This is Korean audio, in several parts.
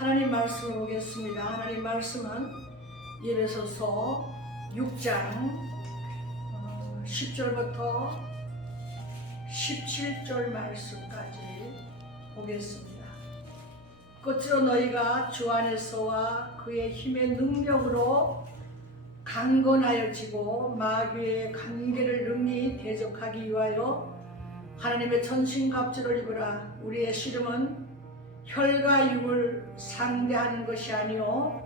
하나님 말씀을 보겠습니다. 하나님 말씀은 에베소서 6장 10절부터 17절 말씀까지 보겠습니다. 끝으로 너희가 주 안에서와 그의 힘의 능력으로 강건하여지고 마귀의 관계를 능히 대적하기 위하여 하나님의 전신갑주를 입으라. 우리의 씨름은 혈과 육을 상대하는 것이 아니요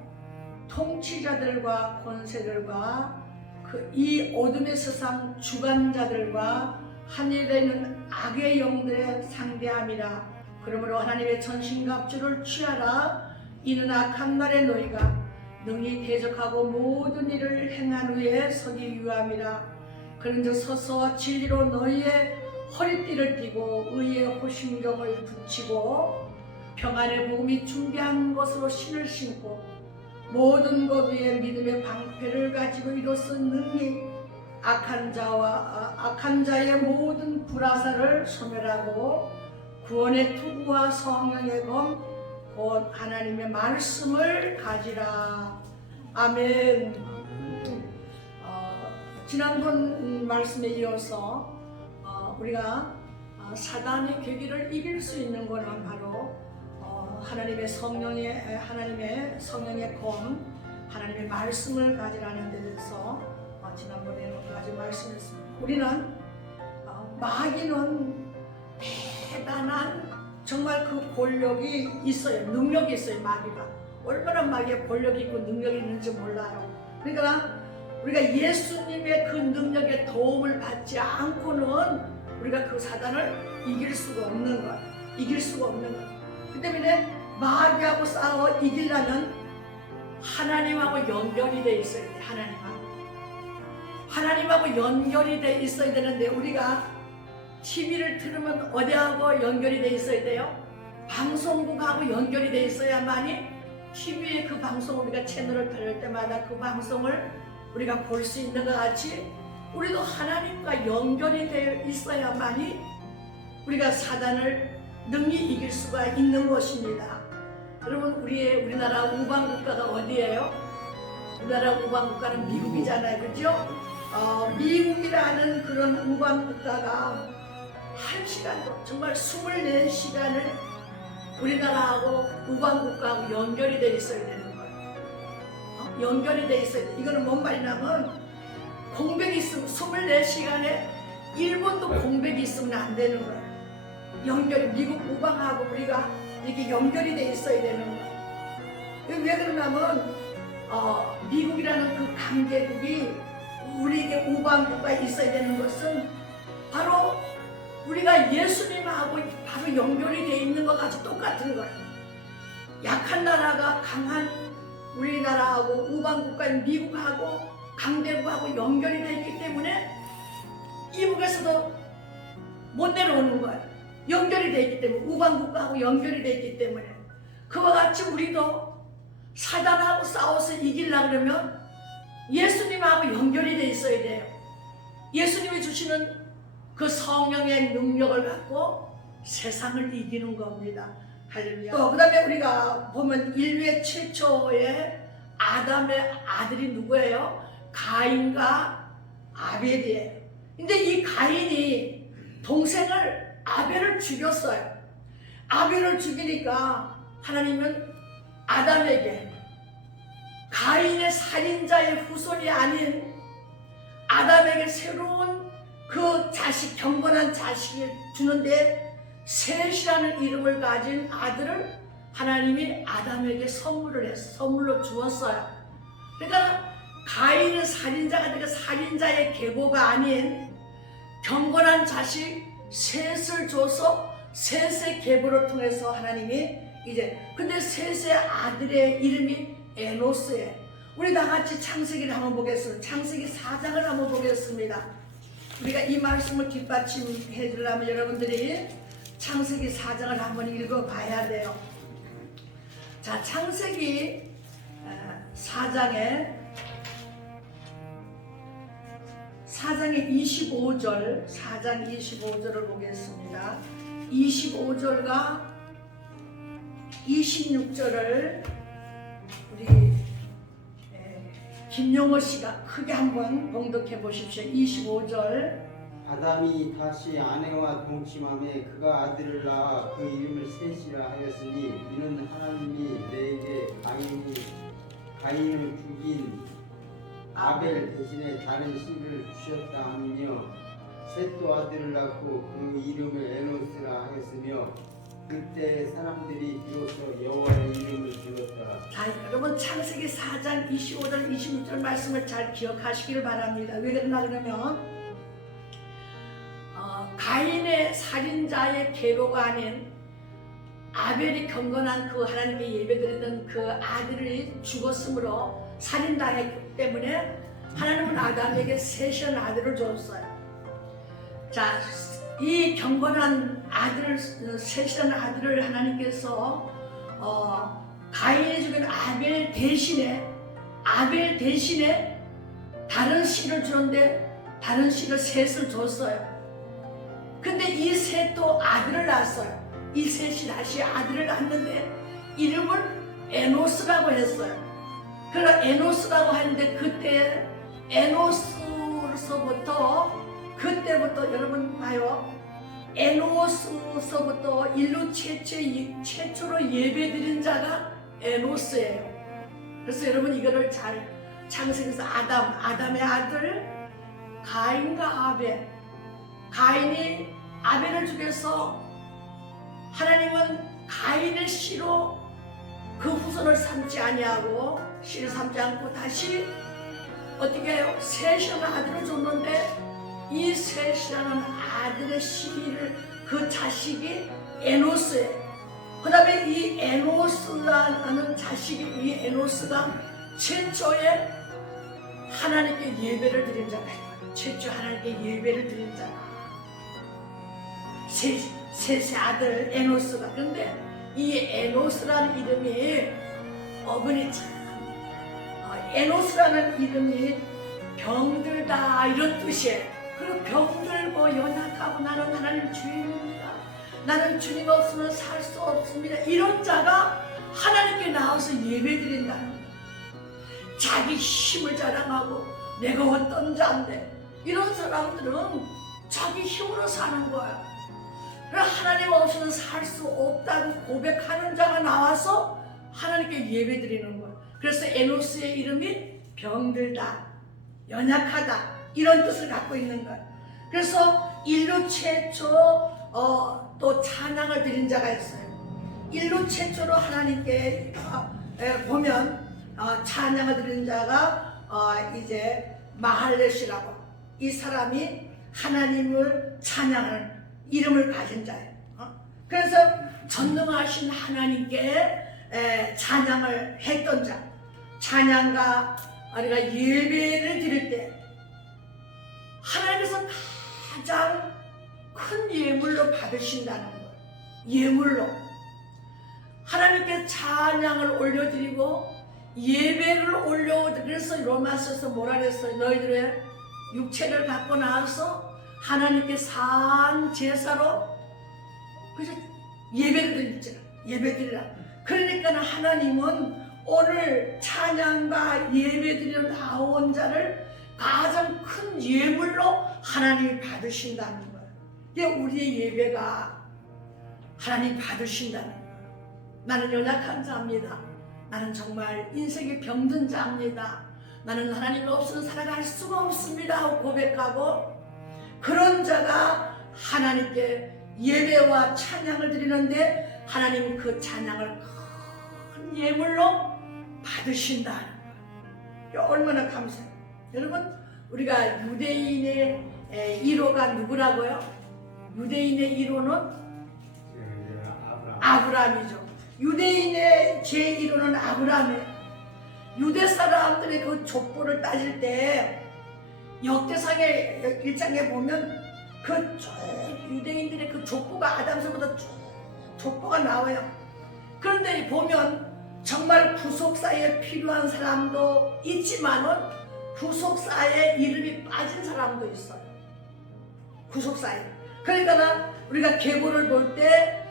통치자들과 권세들과 이 어둠의 세상 주관자들과 하늘에 있는 악의 영들의 상대함이라. 그러므로 하나님의 전신갑주를 취하라. 이는 악한 날에 너희가 능히 대적하고 모든 일을 행한 후에 서기 위함이라. 그런즉 서서 진리로 너희의 허리띠를 띠고 의의 호심경을 붙이고 평안의 복음이 준비한 것으로 신을 신고 모든 것 위에 믿음의 방패를 가지고 이로써 능히 악한 자의 모든 불화살을 소멸하고 구원의 투구와 성령의 검 곧 하나님의 말씀을 가지라. 아멘. 지난번 말씀에 이어서 우리가 사단의 계기를 이길 수 있는 것은 바로 하나님의 성령의 검, 하나님의 말씀을 가지라는 데 대해서 지난번에 여기까지 말씀했습니다. 우리는 마귀는 대단한 정말 그 권력이 있어요. 능력이 있어요. 마귀가 얼마나 마귀의 권력이 있고 능력이 있는지 몰라요. 그러니까 우리가 예수님의 그 능력에 도움을 받지 않고는 우리가 그 사단을 이길 수가 없는 거예요. 이길 수가 없는 거예요. 그 때문에 마귀하고 싸워 이기려면 하나님하고 연결이 돼 있어야 돼. 하나님하고 연결이 돼 있어야 되는데 우리가 TV를 틀으면 어디하고 연결이 돼 있어야 돼요? 방송국하고 연결이 돼 있어야만이 TV에 그 방송을 우리가 채널을 돌릴 때마다 그 방송을 우리가 볼 수 있는 것 같이 우리도 하나님과 연결이 되어 있어야만이 우리가 사단을 능히 이길 수가 있는 것입니다. 여러분 우리나라 우방국가가 어디예요? 우리나라 우방국가는 미국이잖아요. 그죠? 미국이라는 그런 우방국가가 1시간도 정말 24시간을 우리나라하고 우방국가하고 연결이 되어 있어야 되는 거예요. 연결이 되어 있어야 돼. 이거는 뭔 말이냐면 공백이 있으면 24시간에 1분도 공백이 있으면 안 되는 거예요. 연결이 미국 우방하고 우리가 이렇게 연결이 돼 있어야 되는 거예요. 왜 그러냐면 미국이라는 그 강대국이 우리에게 우방국가에 있어야 되는 것은 바로 우리가 예수님하고 바로 연결이 돼 있는 것 같이 똑같은 거예요. 약한 나라가 강한 우리나라하고 우방국가인 미국하고 강대국하고 연결이 되어 있기 때문에 이북에서도 못 내려오는 거예요. 연결이 되어 있기 때문에 우방국가하고 연결이 되어 있기 때문에 그와 같이 우리도 사단하고 싸워서 이기려고 그러면 예수님하고 연결이 되어 있어야 돼요. 예수님이 주시는 그 성령의 능력을 갖고 세상을 이기는 겁니다. 할렐루야. 그 다음에 우리가 보면 인류의 최초의 아담의 아들이 누구예요? 가인과 아벨이에요. 근데 이 가인이 동생을 아벨을 죽였어요. 아벨을 죽이니까 하나님은 아담에게 가인의 살인자의 후손이 아닌 아담에게 새로운 그 자식, 경건한 자식을 주는데 셋이라는 이름을 가진 아들을 하나님이 아담에게 선물로 주었어요. 그러니까 가인은 살인자가 되니까 살인자의 계보가 아닌 경건한 자식 셋을 줘서 셋의 계보를 통해서 하나님이 근데 셋의 아들의 이름이 에노스예요. 우리 다 같이 창세기를 한번 보겠습니다. 창세기 4장을 한번 보겠습니다. 우리가 이 말씀을 뒷받침해 주려면 여러분들이 창세기 4장을 한번 읽어봐야 돼요. 자, 창세기 4장의 25절, 4장 25절을 보겠습니다. 25절과 26절을 우리 김용호 씨가 크게 한번 봉독해 보십시오. 25절. 아담이 다시 아내와 동침함에 그가 아들을 낳아 그 이름을 셋이라 하였으니 이는 하나님이 내게 가인을 죽인 아벨 대신에 다른 씨를 주셨다 하며 셋도 아들을 낳고 그 이름을 에노스라 하였으며 그때 사람들이 비로소 여호와의 이름을 불렀더라. 자, 여러분 창세기 4장 25절 26절 말씀을 잘 기억하시기를 바랍니다. 왜 그러나 그러면 가인의 살인자의 계보가 아닌 아벨이 경건한 그 하나님께 예배드리던 그 아들이 죽었으므로 살인당했기 때문에 하나님은 아담에게 셋이라는 아들을 줬어요. 자, 이 경건한 아들을, 셋이라는 아들을 하나님께서 가인이 죽인 아벨 대신에 다른 씨를 주는데 다른 씨를 셋을 줬어요. 근데 이 셋도 아들을 낳았어요. 이 셋이 다시 아들을 낳았는데 이름을 에노스라고 했어요. 그래서 에노스라고 하는데 그때 그때부터 여러분 봐요. 에노스서부터 인류 최초로 예배드린 자가 에노스예요. 그래서 여러분 이거를 잘 창세기에서 아담의 아들 가인과 아벨, 가인이 아벨을 죽여서 하나님은 가인의 씨로 그 후손을 삼지 아니하고 씨를 삼지 않고 다시 어떻게 해요? 셋이라는 아들을 줬는데 이 셋이라는 아들의 씨를 그 자식이 에노스예요. 그 다음에 이 에노스라는 자식이 이 에노스가 최초의 하나님께 예배를 드린 자예요. 최초 하나님께 예배를 드린 자다. 셋의 아들 에노스가. 근데 이 에노스라는 이름이 어머니 참 에노스라는 이름이 병들다 이런 뜻이에요. 그리고 병들고 연약하고 나는 하나님 주인입니다. 나는 주님 없으면 살 수 없습니다. 이런 자가 하나님께 나와서 예배드린다는 거예요. 자기 힘을 자랑하고 내가 어떤 자인데 이런 사람들은 자기 힘으로 사는 거야. 하나님 없이는 살 수 없다고 고백하는 자가 나와서 하나님께 예배드리는 거예요. 그래서 에노스의 이름이 병들다, 연약하다 이런 뜻을 갖고 있는 거예요. 그래서 인류 최초 또 찬양을 드린 자가 있어요. 인류 최초로 하나님께 보면 찬양을 드린 자가 이제 마할렛이라고, 이 사람이 하나님을 찬양을 이름을 가진 자예요. 그래서 전능하신 하나님께 찬양을 했던 자, 찬양과 우리가 예배를 드릴 때 하나님께서 가장 큰 예물로 받으신다는 거예요. 예물로 하나님께 찬양을 올려드리고 예배를 올려드리고, 그래서 로마서에서 뭐라 그랬어요? 너희들의 육체를 갖고 나와서 하나님께 산 제사로 그래서 예배를 드리라. 그러니까 하나님은 오늘 찬양과 예배드리는 나온 자를 가장 큰 예물로 하나님이 받으신다는 거예요. 이게 우리의 예배가 하나님이 받으신다는 거예요. 나는 연약한 자입니다. 나는 정말 인생이 병든 자입니다. 나는 하나님 없이는 살아갈 수가 없습니다 하고 고백하고, 그런 자가 하나님께 예배와 찬양을 드리는데 하나님은 그 찬양을 큰 예물로 받으신다는 거예요. 얼마나 감사해요. 여러분, 우리가 유대인의 1호가 누구라고요? 유대인의 1호는 아브라함이죠. 유대인의 제1호는 아브라함이에요. 유대 사람들의 그 족보를 따질 때 역대상의 1장에 보면 그 유대인들의 그 족보가 아담서부터 쭉 족보가 나와요. 그런데 보면 정말 구속사에 필요한 사람도 있지만은 구속사에 이름이 빠진 사람도 있어요. 구속사에. 그러니까 우리가 계보를 볼 때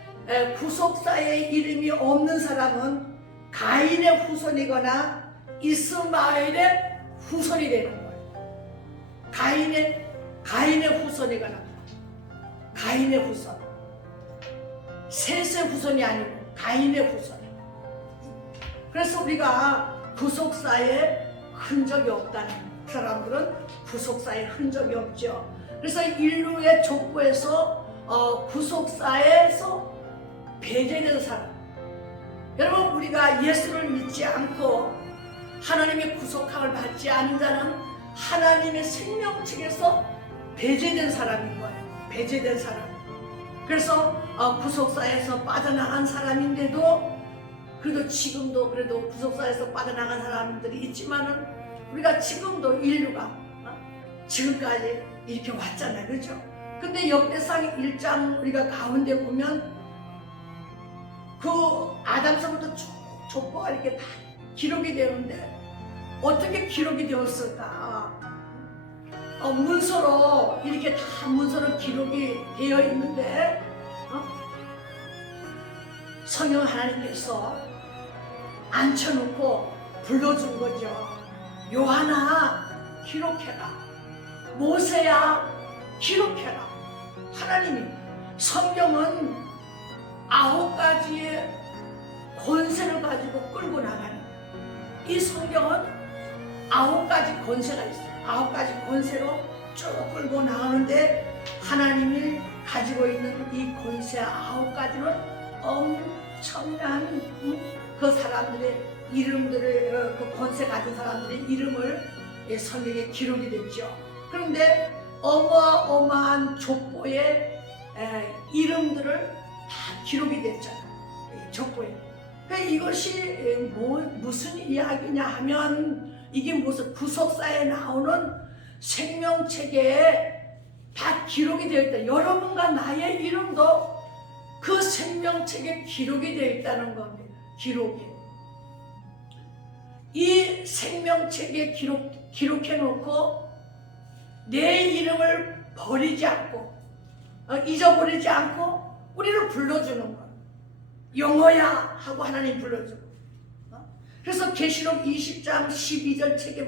구속사의 이름이 없는 사람은 가인의 후손이거나 이스마엘의 후손이 되는 거예요. 가인의 후손이거나 가인의 후손, 셋의 후손이 아니고 가인의 후손. 그래서 우리가 구속사에 흔적이 없다는, 사람들은 구속사에 흔적이 없죠. 그래서 인류의 족보에서 구속사에서 배제된 사람, 여러분, 우리가 예수를 믿지 않고 하나님의 구속함을 받지 않은 자는 하나님의 생명책에서 배제된 사람인 거예요. 배제된 사람. 그래서 구속사에서 빠져나간 사람인데도, 그래도 지금도 그래도 구속사에서 빠져나간 사람들이 있지만은 우리가 지금도 인류가 지금까지 이렇게 왔잖아요. 그렇죠? 근데 역대상 1장 우리가 가운데 보면 그 아담서부터 쭉 족보가 이렇게 다 기록이 되는데 어떻게 기록이 되었을까? 문서로 이렇게 다 문서로 기록이 되어 있는데 성령 하나님께서 앉혀놓고 불러준 거죠. 요한아 기록해라. 모세야 기록해라. 하나님이 성경은 9가지의 권세를 가지고 끌고 나가는, 이 성경은 9가지 권세가 있어요. 9가지 권세로 쭉 끌고 나가는데 하나님이 가지고 있는 이 권세 9가지는 엄청난 그 사람들의 이름들을, 그 권세 가진 사람들의 이름을 성경에 기록이 됐죠. 그런데 어마어마한 족보의 이름들을 다 기록이 됐잖아요. 족보에. 그러니까 이것이 무슨 이야기냐 하면, 이게 무슨 구속사에 나오는 생명책에 다 기록이 되어 있다. 여러분과 나의 이름도 그 생명책에 기록이 되어 있다는 겁니다. 기록이. 이 생명책에 기록해 놓고 내 이름을 버리지 않고 잊어버리지 않고 우리를 불러주는 거예요. 영어야 하고 하나님 불러주고. 그래서 계시록 20장 12절 책에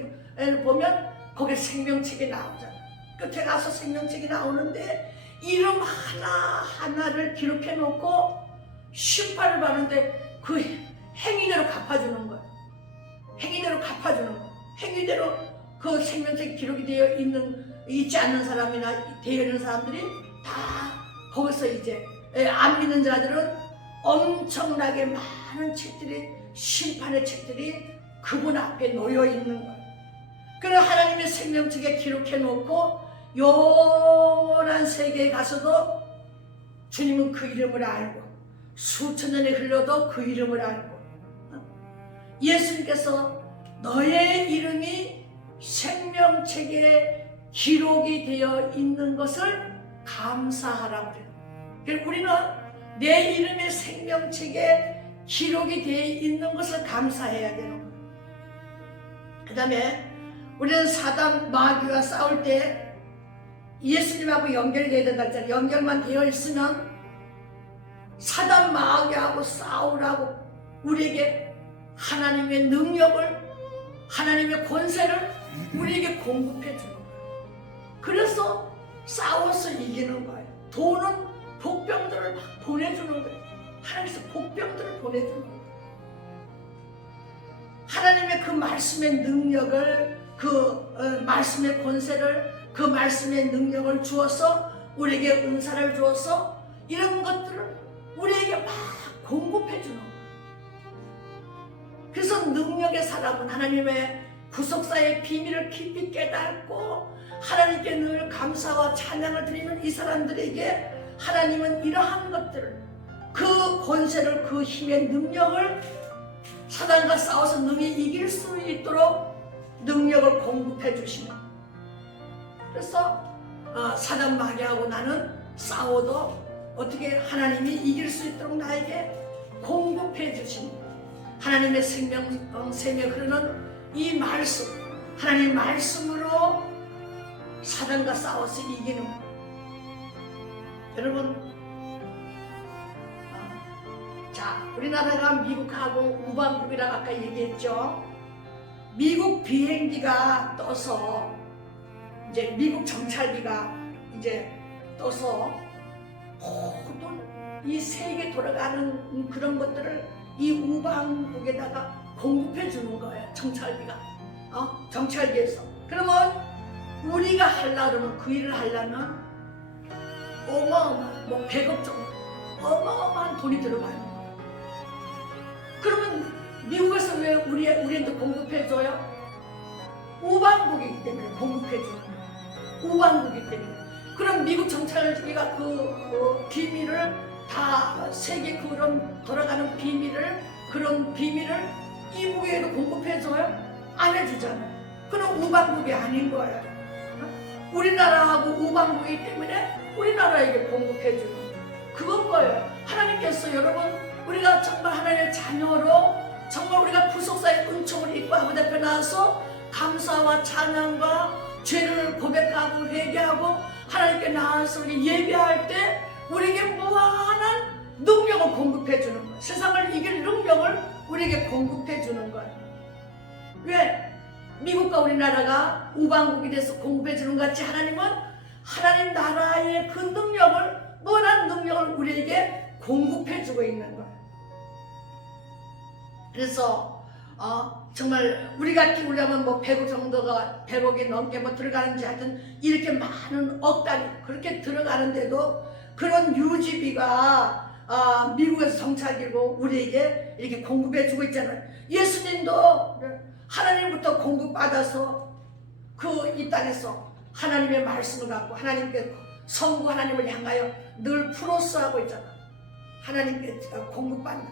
보면 거기 생명책이 나오잖아요. 끝에 가서 생명책이 나오는데 이름 하나하나를 기록해 놓고 심판을 받는데 그 행위대로 갚아주는 거예요. 행위대로 갚아주는 거예요. 행위대로 그 생명책에 기록이 있지 않는 사람이나 되어 있는 사람들이 다 거기서 이제 안 믿는 자들은 엄청나게 많은 책들이, 심판의 책들이 그분 앞에 놓여 있는 거예요. 그래서 하나님의 생명책에 기록해 놓고 영원한 세계에 가서도 주님은 그 이름을 알고 수천 년이 흘러도 그 이름을 알고, 예수님께서 너의 이름이 생명책에 기록이 되어 있는 것을 감사하라고 그래요. 그래서 우리는 내 이름의 생명책에 기록이 되어 있는 것을 감사해야 되는 거예요. 그 다음에 우리는 사단 마귀와 싸울 때 예수님하고 연결이 되어야 된다 했잖아요. 연결만 되어 있으면 사단 마귀하고 싸우라고 우리에게 하나님의 능력을, 하나님의 권세를 우리에게 공급해 주는 거예요. 그래서 싸워서 이기는 거예요. 돈은 복병들을 막 보내주는 거예요. 하나님께서 복병들을 보내주는 거예요. 하나님의 그 말씀의 능력을, 그 말씀의 권세를, 그 말씀의 능력을 주어서 우리에게 은사를 주어서 이런 것들을 우리에게 막 공급해 주는 거예요. 그래서 능력의 사람은 하나님의 구속사의 비밀을 깊이 깨닫고 하나님께 늘 감사와 찬양을 드리는 이 사람들에게 하나님은 이러한 것들을, 그 권세를, 그 힘의 능력을 사단과 싸워서 능히 이길 수 있도록 능력을 공급해 주시는. 그래서 사단 마귀하고 나는 싸워도 어떻게 하나님이 이길 수 있도록 나에게 공급해 주신 하나님의 생명샘에 흐르는 이 말씀, 하나님 말씀으로 사단과 싸워서 이기는. 여러분, 우리나라가 미국하고 우방국이라고 아까 얘기했죠. 미국 비행기가 떠서 이제 미국 정찰기가 이제 떠서 모든 이 세계 돌아가는 그런 것들을 이 우방국에다가 공급해 주는 거예요. 정찰기가 정찰기에서. 그러면 우리가 하려 그러면 그 일을 하려면 어마어마한 100억 정도 어마어마한 돈이 들어가는 거예요. 그러면 미국에서 왜 우리한테 공급해줘요? 우방국이기 때문에 공급해주는 거예요. 우방국이기 때문에. 그럼 미국 정찰기가 그 비밀을 다 세계 그런 돌아가는 비밀을 그런 비밀을 이북에도 공급해줘요? 안 해주잖아요. 그럼 우방국이 아닌 거예요. 우리나라하고 우방국이기 때문에 우리나라에게 공급해주는 그건 거예요. 하나님께서 여러분 우리가 정말 하나님의 자녀로 정말 우리가 구속사의 은총을 입고 아버지 앞에 나와서 감사와 찬양과 죄를 고백하고 회개하고 하나님께 나와서 우리 예배할 때 우리에게 무한한 능력을 공급해 주는 거예요. 세상을 이길 능력을 우리에게 공급해 주는 거예요. 왜? 미국과 우리나라가 우방국이 돼서 공급해 주는 것 같이 하나님은 하나님 나라의 그 능력을 무한한 능력을 우리에게 공급해 주고 있는 거예요. 그래서 정말 우리가 끼우려면 100억 정도가 100억이 넘게 들어가는지 하여튼 이렇게 많은 억 단위 그렇게 들어가는데도 그런 유지비가 미국에서 정찰기고 우리에게 이렇게 공급해 주고 있잖아요. 예수님도 하나님부터 공급받아서 이 땅에서 하나님의 말씀을 갖고 하나님께 성부 하나님을 향하여 늘 프로스하고 있잖아. 하나님께 공급받는.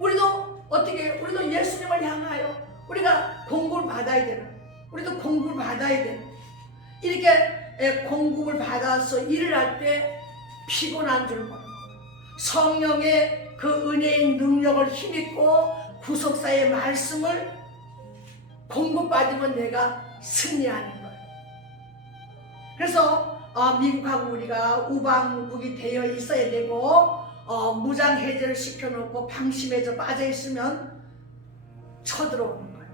우리도 우리도 예수님을 향하여 우리가 공급을 받아야 되는. 우리도 공급을 받아야 되는. 이렇게 공급을 받아서 일을 할 때 피곤한 줄 모르고 성령의 그 은혜의 능력을 힘입고 구속사의 말씀을 공급받으면 내가 승리하는 거예요. 그래서 미국하고 우리가 우방국이 되어 있어야 되고 무장해제를 시켜놓고 방심해져 빠져있으면 쳐들어오는 거예요.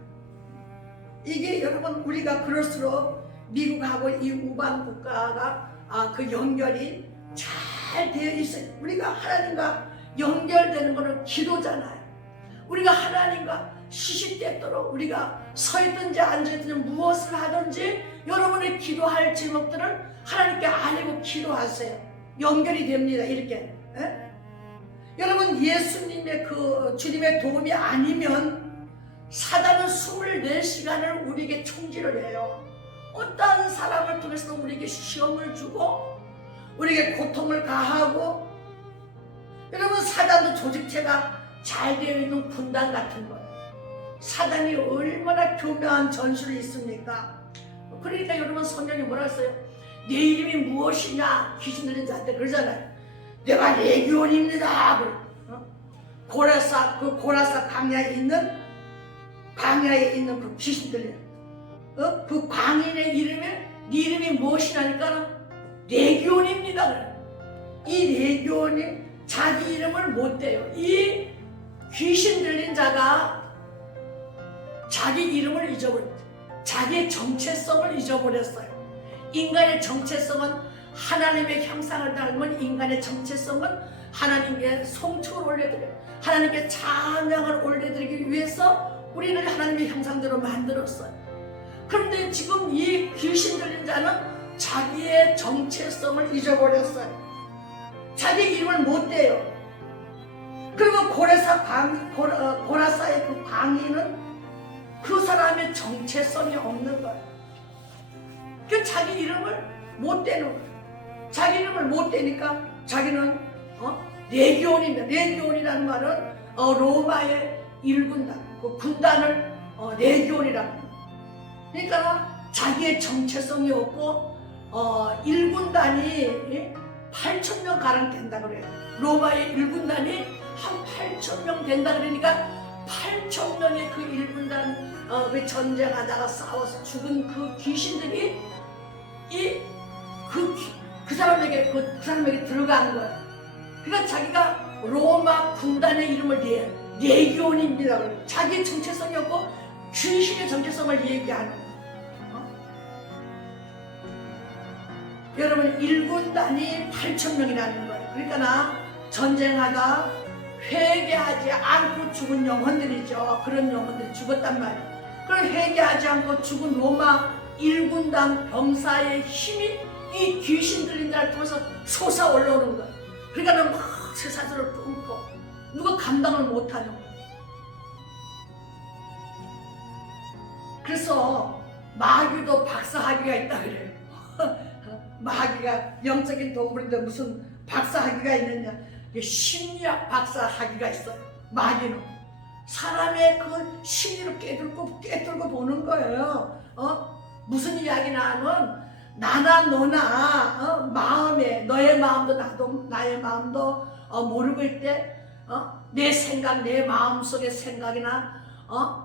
이게 여러분 우리가 그럴수록 미국하고 이 우방국가가 그 연결이 잘 되어 있어요. 우리가 하나님과 연결되는 것은 기도잖아요. 우리가 하나님과 시시때때로 우리가 서 있든지 앉아 있든지 무엇을 하든지 여러분의 기도할 제목들을 하나님께 알리고 기도하세요. 연결이 됩니다. 이렇게. 여러분 예수님의 그 주님의 도움이 아니면 사단은 24시간을 우리에게 총질을 해요. 어떤 사람을 통해서도 우리에게 시험을 주고 우리에게 고통을 가하고 여러분 사단도 조직체가 잘 되어 있는 군단 같은 거예요. 사단이 얼마나 교묘한 전술이 있습니까? 그러니까 여러분 성경이 뭐라 했어요? 내 이름이 무엇이냐? 귀신 들린 자한테 그러잖아요. 내가 레기온입니다. 고라사 광야에 있는 그 귀신 들린 그 광인의 이름이 네 이름이 무엇이냐니까 레기온입니다. 이 레기온이 자기 이름을 못 대요. 이 귀신 들린 자가 자기 이름을 잊어버렸어요. 자기의 정체성을 잊어버렸어요. 인간의 정체성은 하나님의 형상을 닮은 인간의 정체성은 하나님께 송축을 올려드려요. 하나님께 찬양을 올려드리기 위해서 우리를 하나님의 형상대로 만들었어요. 그런데 지금 이 귀신 들린 자는 자기의 정체성을 잊어버렸어요. 자기 이름을 못 대요. 그리고 고라사의 그 광인은 그 사람의 정체성이 없는 거예요. 그 자기 이름을 못 대는 거예요. 자기 이름을 못 대니까 자기는 레기온입니다. 레기온이라는 말은 로마의 일군단, 그 군단을 레기온이라고 합니다. 그러니까 자기의 정체성이 없고 일군단이 8,000명 가량 된다 그래요. 로마의 일군단이 한 8,000명 된다 그러니까 8,000명의 그 일군단 그 전쟁하다가 싸워서 죽은 그 귀신들이 그 사람에게 들어간 거예요. 그러니까 자기가 로마 군단의 이름을 레기온입니다. 자기 정체성이 없고 귀신의 정체성을 얘기하는 거예요. 여러분 1군단이 8,000명이라는 거예요. 그러니까 나 전쟁하다 회개하지 않고 죽은 영혼들이죠. 그런 영혼들이 죽었단 말이에요. 그럼 회개하지 않고 죽은 로마 1군단 병사의 힘이 이 귀신 들린 자를 통해서 솟아 올라오는 거예요. 그러니까 막 세상으로 뿜고 누가 감당을 못하는 거예요. 그래서 마귀도 박사학위가 있다 그래요. 마귀가 영적인 동물인데 무슨 박사학위가 있느냐. 심리학 박사학위가 있어요. 마귀는 사람의 그 심리를 꿰뚫고 보는 거예요. 무슨 이야기나 하면 나나 너나 마음에 너의 마음도 나도 나의 마음도 모르고 있대. 내 생각, 내 마음속의 생각이나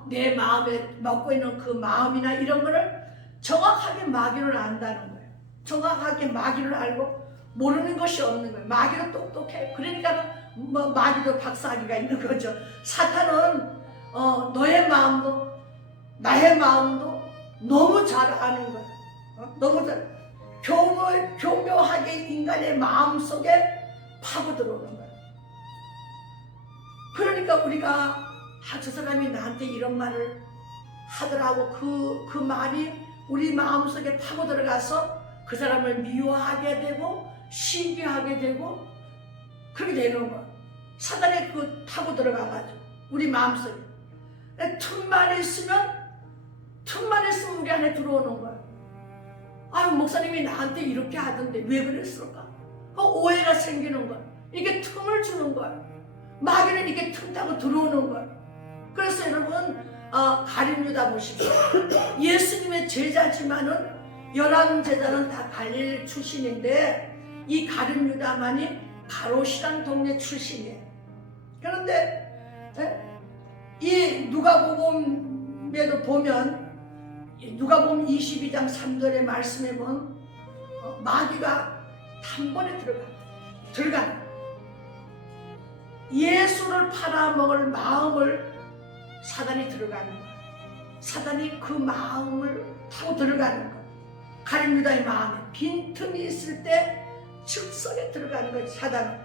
내 마음에 먹고 있는 그 마음이나 이런 거를 정확하게 마귀를 안다는 거예요. 정확하게 마귀를 알고 모르는 것이 없는 거예요. 마귀는 똑똑해. 그러니까 마귀도 박사학위가 있는 거죠. 사탄은 너의 마음도 나의 마음도 너무 잘 아는 거예요. 너무 잘 교묘하게 인간의 마음속에 파고 들어오는 거예요. 그러니까 우리가 저 사람이 나한테 이런 말을 하더라고. 그 말이 우리 마음속에 파고 들어가서 그 사람을 미워하게 되고 시기하게 되고 그렇게 되는 거야. 사단이 그 타고 들어가가지고 우리 마음속에 틈만 있으면 우리 안에 들어오는 거야. 아유 목사님이 나한테 이렇게 하던데 왜 그랬을까? 오해가 생기는 거야. 이게 틈을 주는 거야. 마귀는 이게 틈 타고 들어오는 거야. 그래서 여러분 가룟 유다 보십시오. 예수님의 제자지만은 11제자는 다 갈릴리 출신인데 이 가룟 유다만이 가롯이라는 동네 출신이에요. 그런데 이 누가복음에도 보면 누가복음 22장 3절의 말씀에 보면 마귀가 단번에 들어가 예수를 팔아먹을 마음을 사단이 들어가는 거야. 사단이 그 마음을 타고 들어가는 거야. 가룟 유다의 마음에 빈틈이 있을 때 즉석에 들어가는 거예요. 사단은.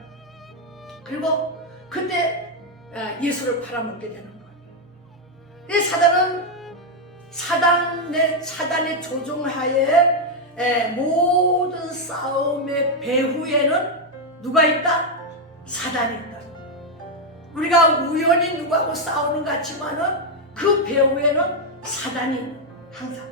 그리고 그때 예수를 팔아먹게 되는 거예요. 이 사단은 사단의 조종하에 모든 싸움의 배후에는 누가 있다? 사단이 있다. 우리가 우연히 누구하고 싸우는 것 같지만은 그 배후에는 사단이 항상.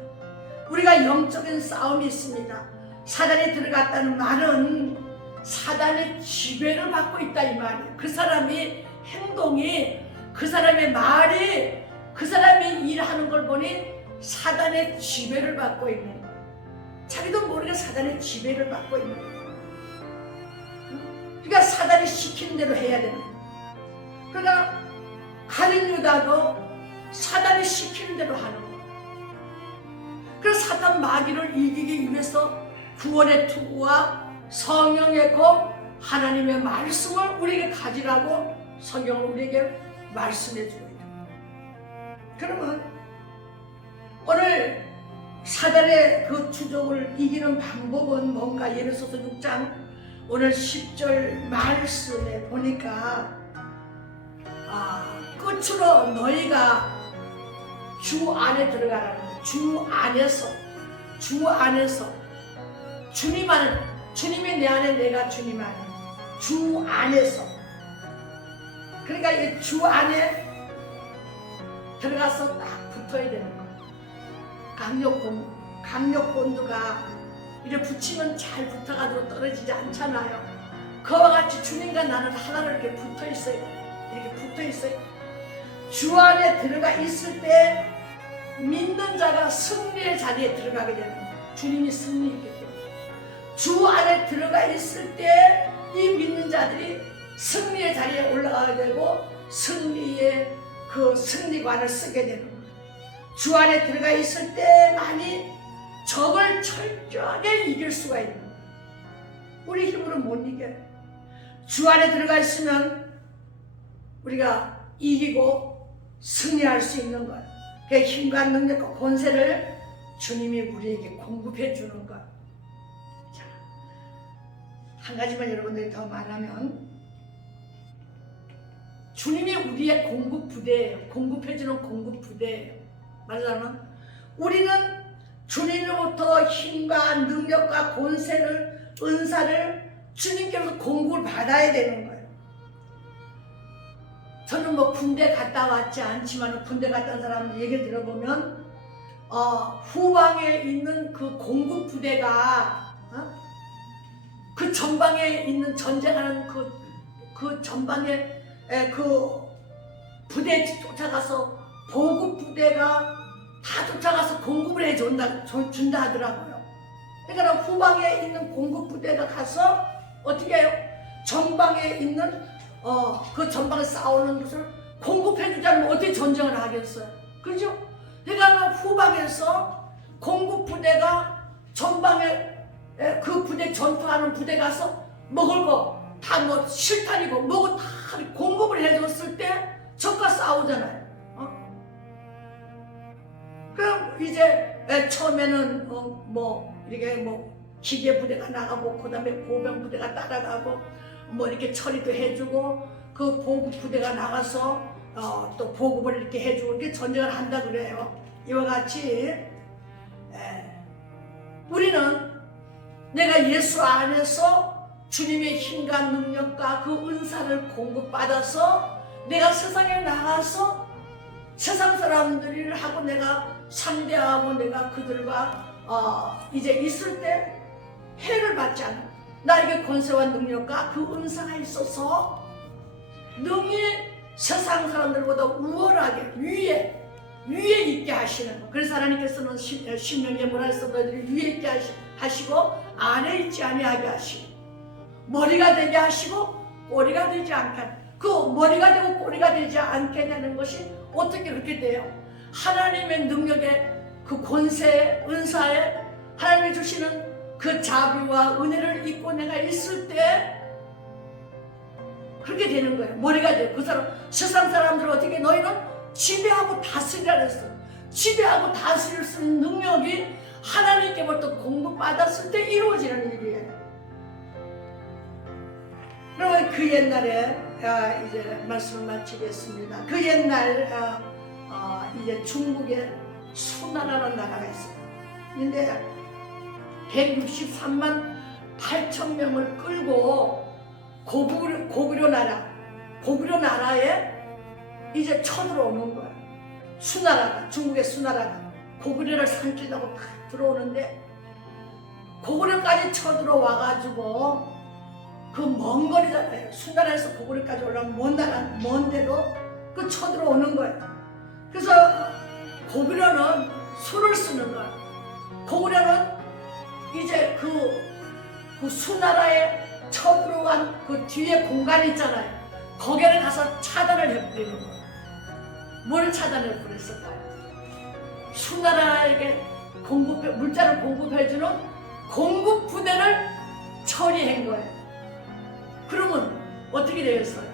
우리가 영적인 싸움이 있습니다. 사단이 들어갔다는 말은 사단의 지배를 받고 있다 이 말이에요. 그 사람이 행동이, 그 사람의 말이, 그 사람이 일하는 걸 보니 사단의 지배를 받고 있는 거예요. 자기도 모르게 사단의 지배를 받고 있는 거예요. 그러니까 사단이 시키는 대로 해야 되는 거예요. 그러니까 가룟 유다도 사단이 시키는 대로 하는 거예요. 그래서 사단 마귀를 이기기 위해서 구원의 투구와 성령의 검, 하나님의 말씀을 우리에게 가지라고 성경을 우리에게 말씀해 주고 있습니다. 그러면 오늘 사단의 그 추종을 이기는 방법은 뭔가? 예를 들어서 6장 오늘 10절 말씀에 보니까 끝으로 너희가 주 안에 들어가라는 거예요. 주 안에서 주님 안에, 주님이 내 안에, 내가 주님 안에, 주 안에서. 그러니까 이 주 안에 들어가서 딱 붙어야 되는 거예요. 강력본드가 이렇게 붙이면 잘 붙어가지고 떨어지지 않잖아요. 그와 같이 주님과 나는 하나로 이렇게 붙어 있어야 돼요. 이렇게 붙어 있어요. 주 안에 들어가 있을 때 믿는 자가 승리의 자리에 들어가게 되는 거예요. 주님이 승리했기 때문에. 주 안에 들어가 있을 때 이 믿는 자들이 승리의 자리에 올라가게 되고 승리의 그 승리관을 쓰게 되는 거예요. 주 안에 들어가 있을 때만이 적을 철저하게 이길 수가 있는 거예요. 우리 힘으로 못 이겨요. 주 안에 들어가 있으면 우리가 이기고 승리할 수 있는 것. 그 힘과 능력과 권세를 주님이 우리에게 공급해 주는 것. 자, 한 가지만 여러분들이 더 말하면, 주님이 우리의 공급 부대예요. 공급해 주는 공급 부대예요. 말하자면 우리는 주님으로부터 힘과 능력과 권세를, 은사를 주님께로서 공급을 받아야 되는 거예요. 저는 뭐 군대 갔다 왔지 않지만 군대 갔다 온 사람 얘기를 들어보면 후방에 있는 그 공급 부대가 그 전방에 있는 전쟁하는 그 전방에 그 부대에 쫓아가서 보급 부대가 다 쫓아가서 공급을 준다 하더라고요. 그러니까 후방에 있는 공급 부대가 가서 어떻게 해요? 전방에 있는 그 전방에 싸우는 것을 공급해 주자면 어떻게 전쟁을 하겠어요? 그죠? 그러니까 후방에서 공급 부대가 전방에 그 부대 전투하는 부대 가서 먹을 거 다 뭐 실탄이고 뭐고 다 공급을 해줬을 때 적과 싸우잖아요. 그럼 이제 처음에는 뭐 이렇게 뭐 기계 부대가 나가고 그다음에 보병 부대가 따라가고 뭐 이렇게 처리도 해주고 그 보급 부대가 나가서 또 보급을 이렇게 해주고 이렇게 전쟁을 한다 그래요. 이와 같이 우리는 내가 예수 안에서 주님의 힘과 능력과 그 은사를 공급받아서 내가 세상에 나가서 세상 사람들을 하고 내가 상대하고 내가 그들과 이제 있을 때 해를 받지 않아. 나에게 권세와 능력과 그 은사가 있어서 능히 세상 사람들보다 우월하게 위에 있게 하시는 거. 그래서 하나님께서는 신명기에 뭐라 했어? 너희들이 위에 있게 하시고 안에 있지 아니하게 하시고 머리가 되게 하시고 꼬리가 되지 않게 하는. 그 머리가 되고 꼬리가 되지 않게 되는 것이 어떻게 그렇게 돼요? 하나님의 능력에 그 권세, 은사에 하나님이 주시는 그 자비와 은혜를 입고 내가 있을 때 그렇게 되는 거예요. 머리가 돼요. 그 사람, 세상 사람들은 어떻게 너희는 지배하고 다스리라 그랬어. 지배하고 다스릴 수 있는 능력이 하나님께부터 공급받았을 때 이루어지는 일이에요. 그러면 그 옛날에 이제 말씀을 마치겠습니다. 그 옛날 이제 중국에 수나라라는 나라가 있어요. 근데 163만 8천 명을 끌고 고구려 나라에 이제 쳐들어오는 거예요. 수나라가, 중국의 수나라가 고구려를 삼키려고 딱 들어오는데 고구려까지 쳐들어와가지고 그 먼 거리잖아요. 수나라에서 고구려까지 올라오면 먼 데로 그 쳐들어오는 거예요. 그래서 고구려는 수를 쓰는 거예요. 고구려는 이제 그 수나라에 쳐들어간 그 뒤에 공간 있잖아요. 거기를 가서 차단을 해버리는 거예요. 뭘 차단해 버렸을까요? 수나라에게 물자를 공급해주는 공급 부대를 처리한 거예요. 그러면 어떻게 되겠어요?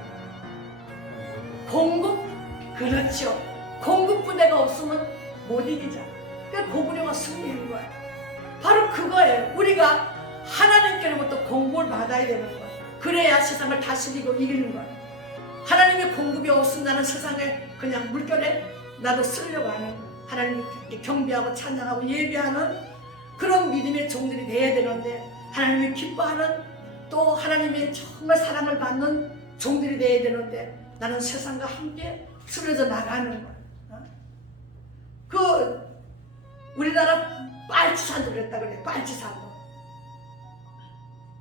그렇죠. 공급 부대가 없으면 못 이기잖아. 그러니까 고구려가 승리한 거예요. 바로 그거예요. 우리가 하나님께로부터 공급을 받아야 되는 거예요. 그래야 세상을 다스리고 이기는 거예요. 하나님의 공급이 없으면 나는 세상에 그냥 물결에 나도 쓰려고 하는, 하나님을 경배하고 찬양하고 예배하는 그런 믿음의 종들이 돼야 되는데, 하나님이 기뻐하는 또 하나님의 정말 사랑을 받는 종들이 돼야 되는데 나는 세상과 함께 쓰러져 나가는 거야. 그 우리나라 빨치산도 그랬다 그래.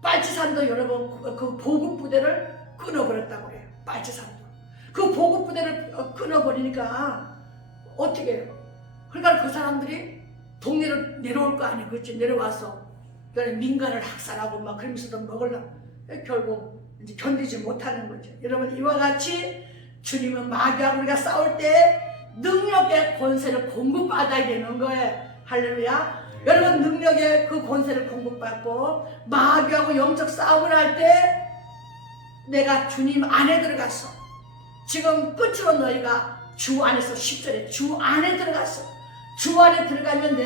빨치산도 여러분 그 보급 부대를 끊어버렸다고 그래요. 빨치산도 그 보급 부대를 끊어버리니까 어떻게 해요? 그러니까 그 사람들이 동네로 내려올 거 아니에요. 그렇지? 내려와서 민간을 학살하고 막 그러면서도 먹으려고 결국 이제 견디지 못하는 거죠. 여러분, 이와 같이 주님은 마귀하고 우리가 싸울 때 능력의 권세를 공급받아야 되는 거예요. 할렐루야. 여러분, 능력의 그 권세를 공급받고 마귀하고 영적 싸움을 할 때 내가 주님 안에 들어가서 지금 끝으로 너희가 주 안에서 10절에 주 안에 들어갔어. 주 안에 들어가면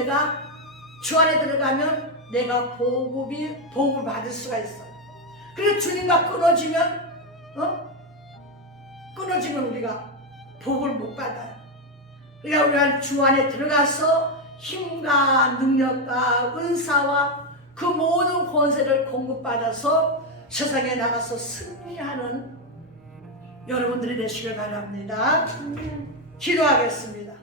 내가 복을 받을 수가 있어. 그래서 주님과 끊어지면 우리가 복을 못 받아요. 그러니까 우리가 주 안에 들어가서 힘과 능력과 은사와 그 모든 권세를 공급받아서 세상에 나가서 승리하는 여러분들이 되시길 바랍니다. 기도하겠습니다.